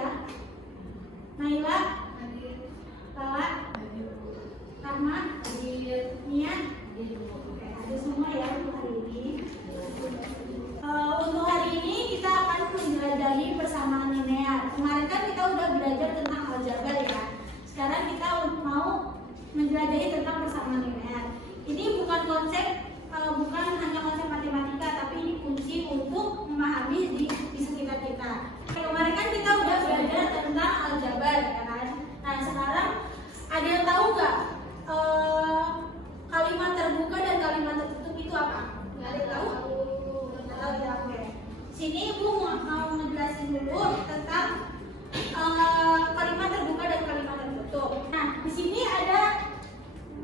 ya. Naila, Lala, Rahma, Nia, ada semua ya untuk hari ini. Untuk hari ini kita akan menjelajahi persamaan linear. Kemarin kan kita udah belajar tentang aljabar ya. Sekarang kita mau menjelajahi tentang persamaan linear. Ini bukan hanya konsep matematika, tapi ini kunci untuk memahami di sekitar kita. Kemarin kan kita udah belajar tentang aljabar ya kan. Nah sekarang ada yang tahu nggak kalimat terbuka dan kalimat tertutup itu apa? Nggak ada yang tahu? Tahu ya, oke. Sini Ibu mau ngejelasin dulu tentang kalimat terbuka dan kalimat tertutup. Nah, di sini ada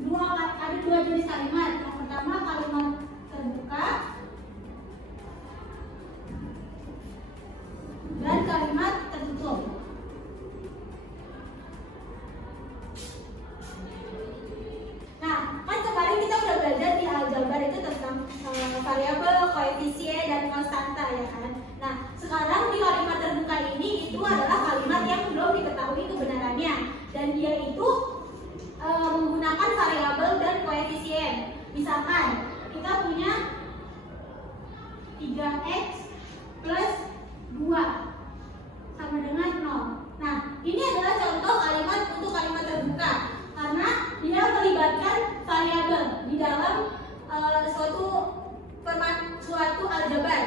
dua jenis kalimat. Yang pertama kalimat terbuka dan kalimat tertutup. Nah, kan kemarin kita udah belajar di aljabar itu tentang variabel, koefisien, dan konstanta ya kan. Nah, sekarang di kalimat terbuka ini itu adalah kalimat yang belum diketahui kebenarannya dan dia itu menggunakan variabel dan koefisien. Misalkan kita punya 3x plus 2 sama dengan 0. Nah, ini adalah contoh kalimat untuk kalimat terbuka karena dia melibatkan variabel di dalam suatu aljabar,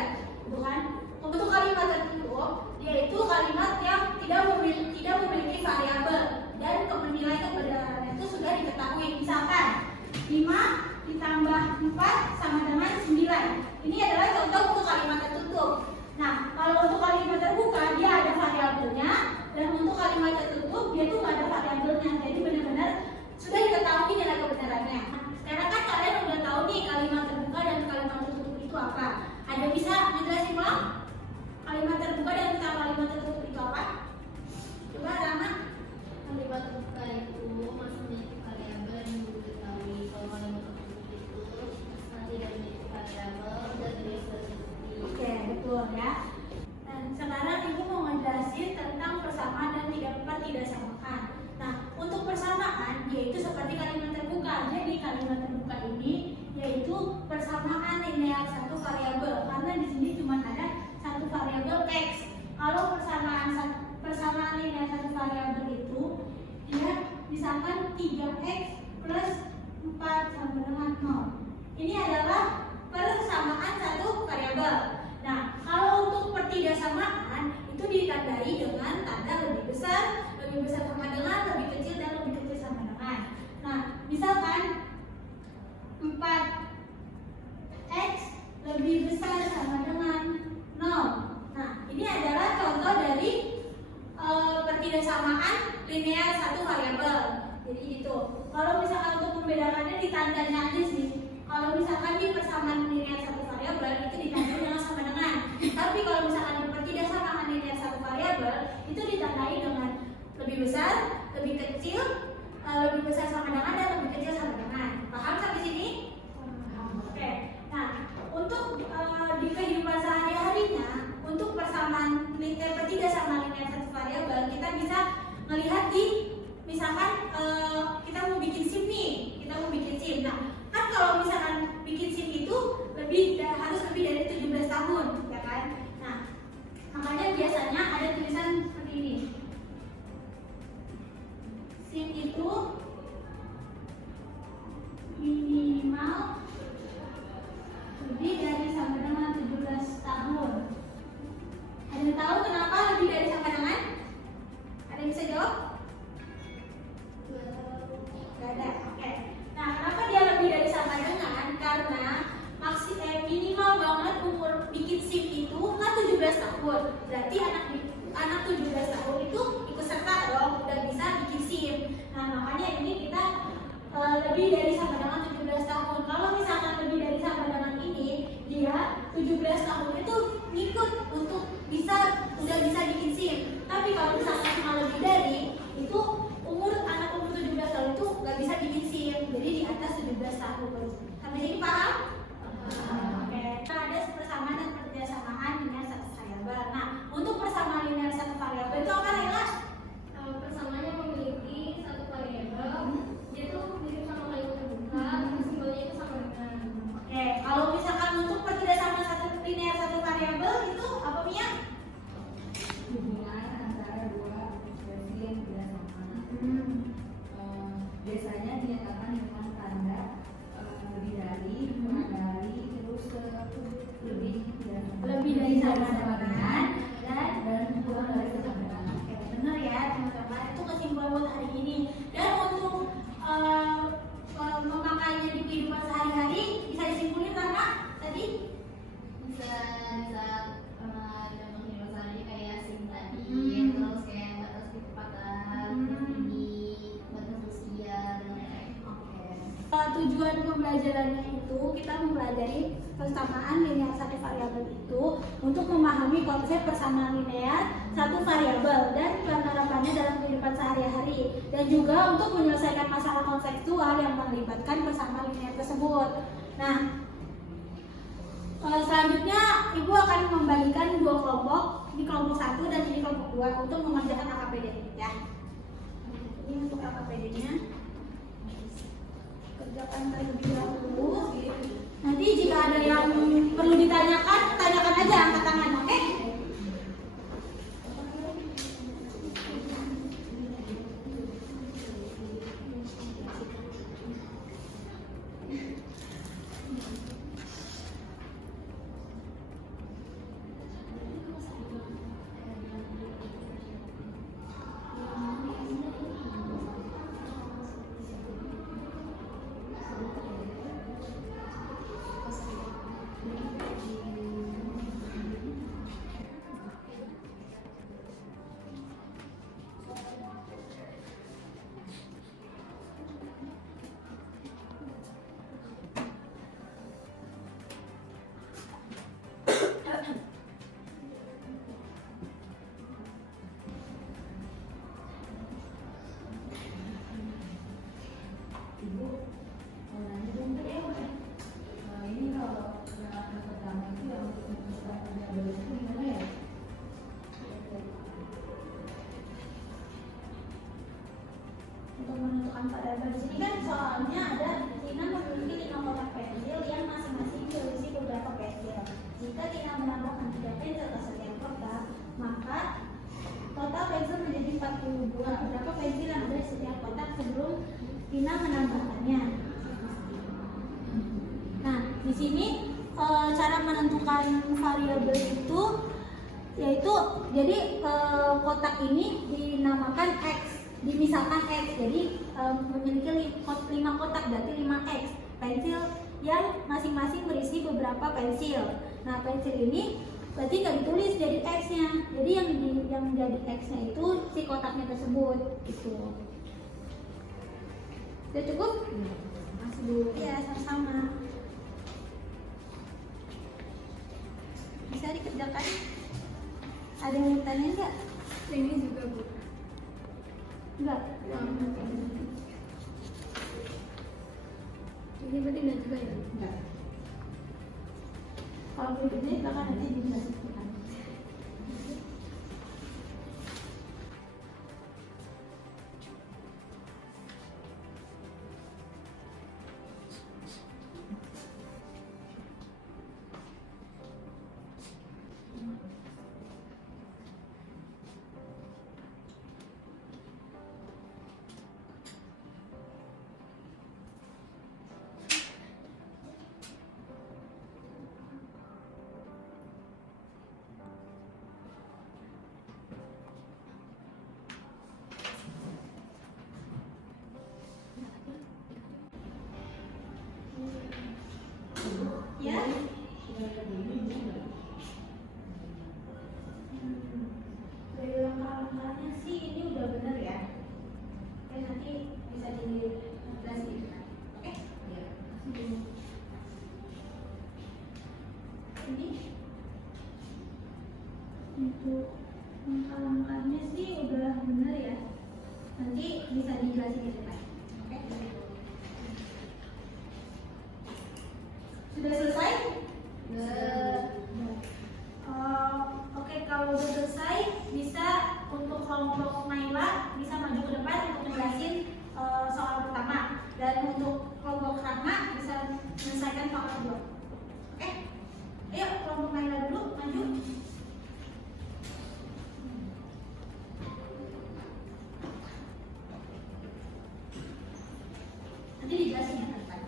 bukan? Untuk kalimat tertutup, yaitu kalimat yang tidak memiliki variabel dan nilai kebenarannya itu sudah diketahui. Misalkan 5 ditambah 4 sama dengan 9. Ini adalah contoh untuk kalimat tertutup. Nah, kalau untuk kalimat terbuka dia ada variabelnya, dan untuk kalimat tertutup dia tuh nggak ada variabelnya. Jadi benar-benar sudah diketahui nilai kebenarannya. Sekarang kan kalian udah tahu nih kalimat terbuka dan kalimat tertutup itu apa. Ada bisa ngejelasin Bang? Kalimat terbuka dan kalimat tertutup itu apa? Coba Rama. Kalimat terbuka itu masih memiliki variabel yang belum diketahui. Kalau kalimat tertutup itu masih tidak memiliki variabel dan dia sudah terbukti. Oke, betul ya. Dan sekarang Ibu mau ngejelasin tentang persamaan dan tidak samakan. Nah, untuk persamaan yaitu seperti kalimat terbuka. Jadi kalimat terbuka ini yaitu persamaan linear satu variabel karena di sini cuma ada satu variabel x. Kalau persamaan linear satu variabel itu dia misalkan 3x plus 4 sama dengan 0. Ini adalah persamaan satu variabel. Nah, kalau untuk pertidaksamaan itu ditandai dengan tanda lebih besar sama dengan, lebih kecil dan lebih kecil sama dengan. Nah, misalkan 4x lebih besar sama dengan 0. Nah, ini adalah contoh dari pertidaksamaan linear satu variabel. Jadi gitu. Kalau misalkan untuk membedakannya ditandanya aja sih. Kalau misalkan di persamaan linear satu variabel itu ditandai dengan sama dengan. Tapi kalau misalkan di pertidaksamaan linear satu variabel itu ditandai dengan lebih besar, lebih kecil, lebih besar sama dengan dan lebih kecil sama dengan. Paham sampai sini? Oke. Nah, untuk di kehidupan sehari-harinya, untuk persamaan pertidaksamaan linear satu variabel kita bisa melihat di misalkan kita mau bikin SIM nih, Nah, kan kalau misalkan bikin SIM itu harus lebih dari 17 tahun, ya kan? Nah, makanya biasanya ada tulisan seperti ini. SIM itu minimal lebih dari sama dengan 17 tahun. Ada yang tahu kenapa lebih dari sama dengan? Ada yang bisa jawab? Gak ada. Oke. Nah, kenapa dia lebih dari sama dengan? Karena minimal banget umur bikin SIM itu kan 17 tahun. Berarti anak 17 tahun itu ikut serta dong, udah bisa bikin SIM. Nah, makanya ini kita lebih dari sama dengan 17 tahun. Kalau misalkan lebih dari sama dengan ini, dia 17 tahun itu ngikut untuk udah bisa bikin SIM. Tapi kalau misalkan cuma lebih dari, kesimpulan buat hari ini. Dan untuk memakainya di kehidupan sehari-hari bisa disimpulin karena tadi bisa dalam kehidupan sehari kayak SIM tadi, terus kayak batas kecepatan, terus ini batas usia dan lain-lain. tujuan pembelajarannya itu kita mempelajari persamaan linear satu variabel itu untuk memahami konsep persamaan linear satu variabel dan penerapannya dalam kehidupan sehari-hari, dan juga untuk menyelesaikan masalah konseptual yang melibatkan persamaan linear tersebut. Nah, selanjutnya Ibu akan membagikan dua kelompok, ini kelompok 1 dan ini kelompok 2 untuk mengerjakan LKPD ya. Ini untuk LKPD-nya. Kerjakan terlebih dahulu. Nanti jika ada yang perlu ditanyakan, tanyakan aja, angkat tangan, oke? Untuk menentukan variabel di sini kan soalnya ada Tina memiliki 5 kotak pensil yang masing-masing berisi beberapa pensil. Jika Tina menambahkan 3 pensil ke setiap kotak, maka total pensil menjadi 42. Berapa pensil yang ada di setiap kotak sebelum Tina menambahkannya? Nah, di sini cara menentukan variabel itu yaitu jadi kotak ini dinamakan X, dimisalkan X, jadi memiliki 5 kotak berarti 5X pensil yang masing-masing berisi beberapa pensil. Nah, pensil ini berarti nggak ditulis jadi X-nya, jadi yang jadi X-nya itu si kotaknya tersebut gitu. Sudah cukup? Masih dulu ya, sama-sama. Bisa dikerjakan? Ada yang mau tanya nggak? Ini juga Bu. Enggak. Ini berarti enggak juga ya? Enggak. Kalau berikutnya silakan nanti dijelaskan. Ya? Dari langkah-langkahnya sih ini udah bener ya. Oke, nanti bisa dijelasin. Oke? Ya. Ini untuk langkah-langkahnya sih udah bener ya. Nanti bisa dijelasin di depan. Oke? Sudah selesai? Oke, kalau sudah selesai bisa untuk kelompok Naila bisa maju ke depan untuk menjelasin soal pertama, dan untuk kelompok Rahma bisa menyelesaikan soal kedua. Oke? Ayo kelompok Naila dulu maju. Nanti dijelasin ya ke depan.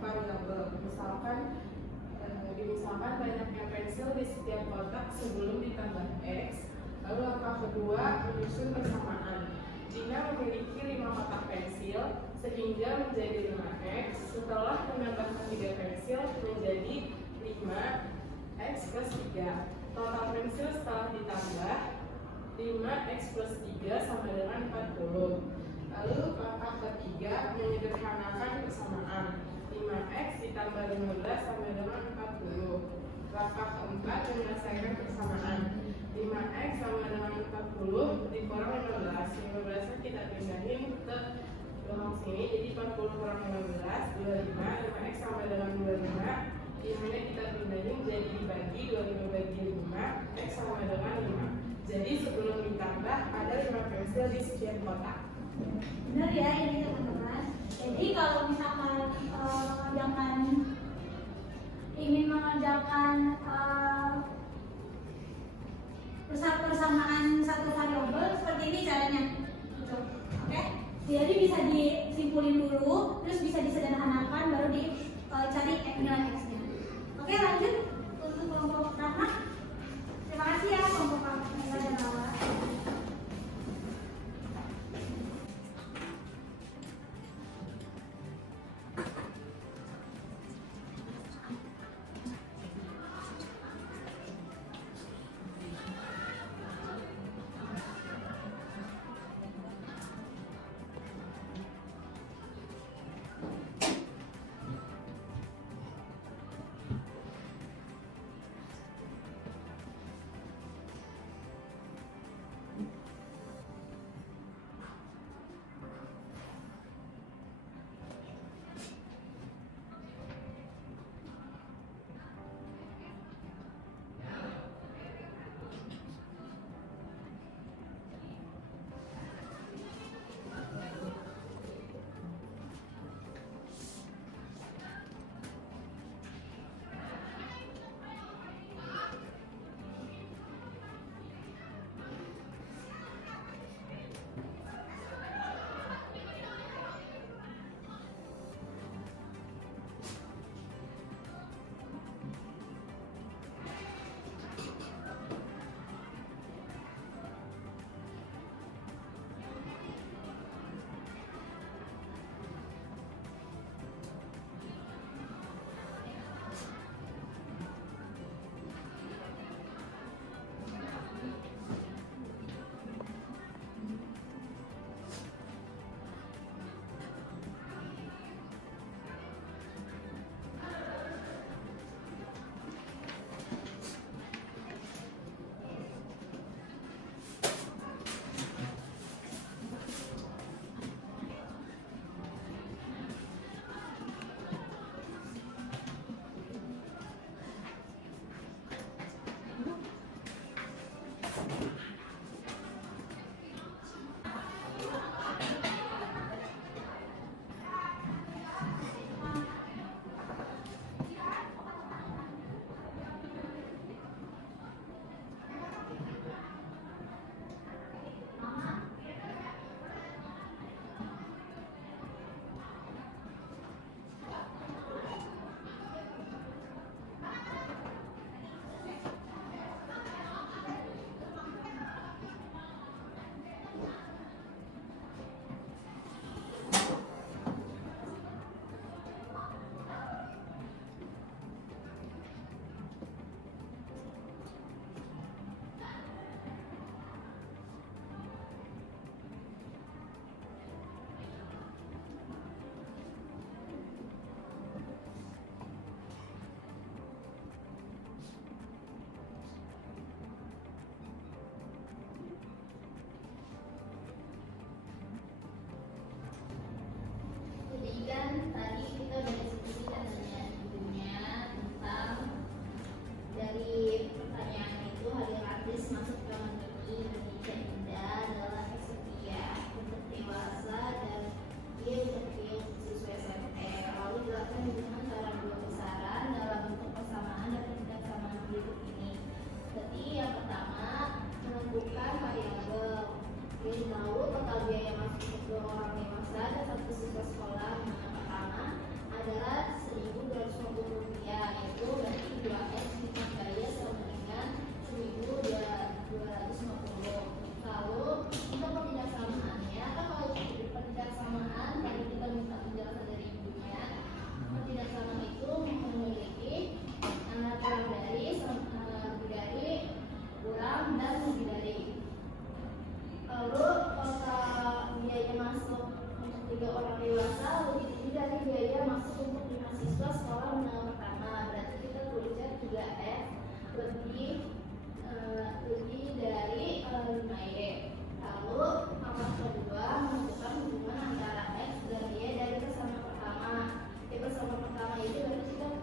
variabel. Misalkan banyaknya pensil di setiap kotak sebelum ditambah X. Lalu langkah kedua, menyusun persamaan. Dina memiliki 5 kotak pensil sehingga menjadi 5X. Setelah menambahkan 3 pensil menjadi 5X plus 3. Total pensil setelah ditambah 5X plus 3 sama dengan 40. Lalu langkah ketiga, menyederhanakan persamaan. 5X ditambah 15 sama dengan 40. Langkah keempat, menyelesaikan persamaan. 5X sama dengan 40 dikurang 15. 15-nya kita pindahin ke belakang sini, jadi 40 kurang 15, 25. 5X sama dengan 25. Ini kita pindahin jadi dibagi 25 bagi 5, X sama dengan 5. Jadi sebelum ditambah ada 5 pensil di setiap kotak. Benar ya ini teman-teman. Jadi kalau misalkan jangan ingin mengerjakan persamaan satu variabel seperti ini caranya, gitu. Oke? Jadi bisa disimpulin dulu, terus bisa disederhanakan, baru dicari nilai x-nya. Oke, lanjut untuk kelompok Rahma. Terima kasih ya kelompok Rahma dan Lawa.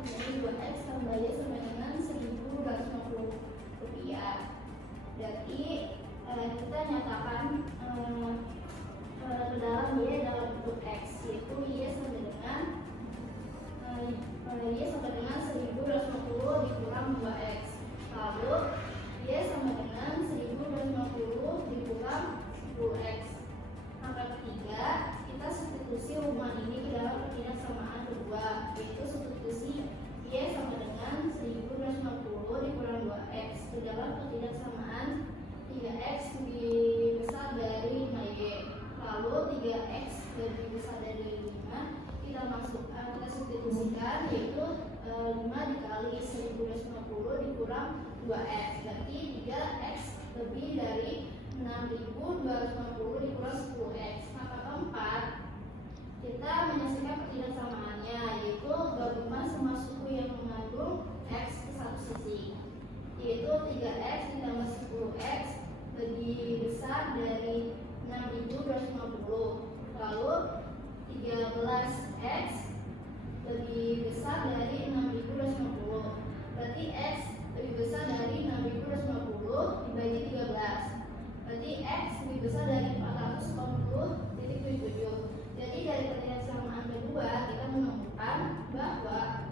Jadi 2X tambah Y sama dengan 1.250 rupiah. Berarti kita nyatakan ke dalam Y dalam bentuk X, yaitu Y sama dengan Y sama dengan 1.250 dikurang 2X. Lalu Y sama dengan 1.250 dikurang 10X. Angka ketiga, kita substitusi rumusan ini ke dalam ketidaksamaan kedua, yaitu substitusi Y sama dengan 1.250 dikurang 2X ke dalam ketidaksamaan 3X lebih besar dari 5Y. Lalu 3X lebih besar dari 5 kita substitusikan, yaitu 5 dikali 1.250 dikurang 2X, berarti 3X lebih dari 6.250 dikurang 10X. Maka keempat, kita menyelesaikan ketidaksamaannya, yaitu gabungan semua suku yang mengandung X ke satu sisi, yaitu 3X ditambah 10X lebih besar dari 6.250. Lalu 13X lebih besar dari 6.250. Berarti X lebih besar dari 6.250 dibagi 13. Berarti X lebih besar dari 480.7. Jadi dari ketidaksamaan kedua kita menemukan bahwa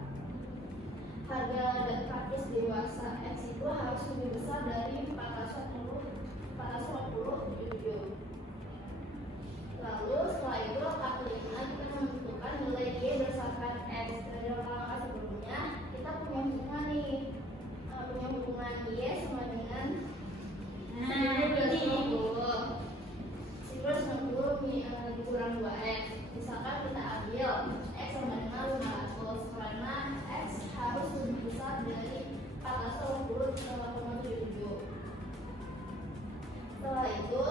harga dan praktis dewasa X itu harus lebih besar dari 480.7. Lalu setelah itu langkah kelima kita menentukan nilai Y berdasarkan X. Dari langkah sebelumnya kita punya hubungan nih, punya hubungan Y sama dengan 1.250 dikurang 2X. Misalkan kita ambil X sama dengan 500, karena X harus lebih besar dari 480.7. Setelah itu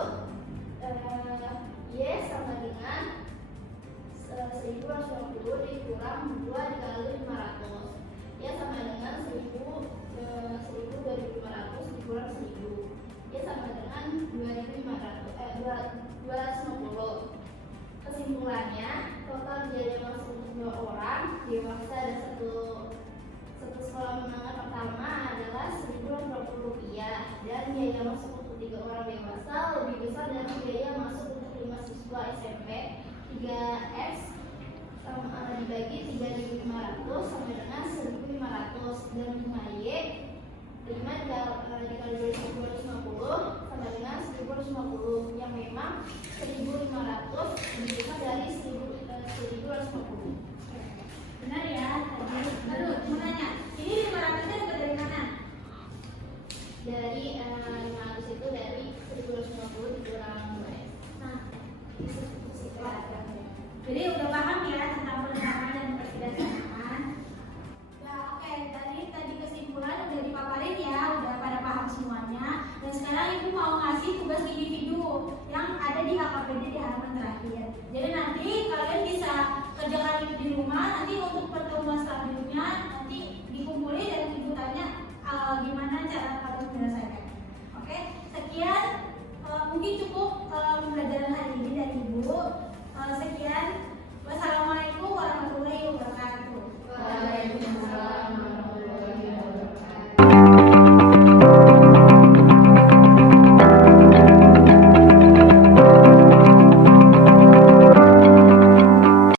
Y sama dengan 1.250 dikurang 2 dikali 500. Y sama dengan 1.500 dikurang 1.000. Y sama dengan 250. Kesimpulannya, total biaya masuk untuk 2 orang dewasa dan satu sekolah menengah pertama adalah 1.250 rupiah, dan biaya masuk untuk 3 orang dewasa lebih besar dari biaya masuk untuk 5 siswa SMP. 3X sama dibagi 3.500 sama dengan 1.500, dan 5Y 5 dikali 250 sama dengan 1.250, yang memang 1.500 lebih besar dari 1.250. Benar ya? Aduh, mau nanya, ini 500-nya dapat dari mana? Dari 500 itu dari 1.250 dikurang 2X. Nah, Substitusikan. jadi udah paham ya tentang persamaan dan ketidaksamaan. Ya oke, tadi kesimpulan udah dipaparin ya, udah pada paham semuanya. Dan sekarang ibu mau ngasih tugas individu yang ada di HKPD di halaman terakhir. Jadi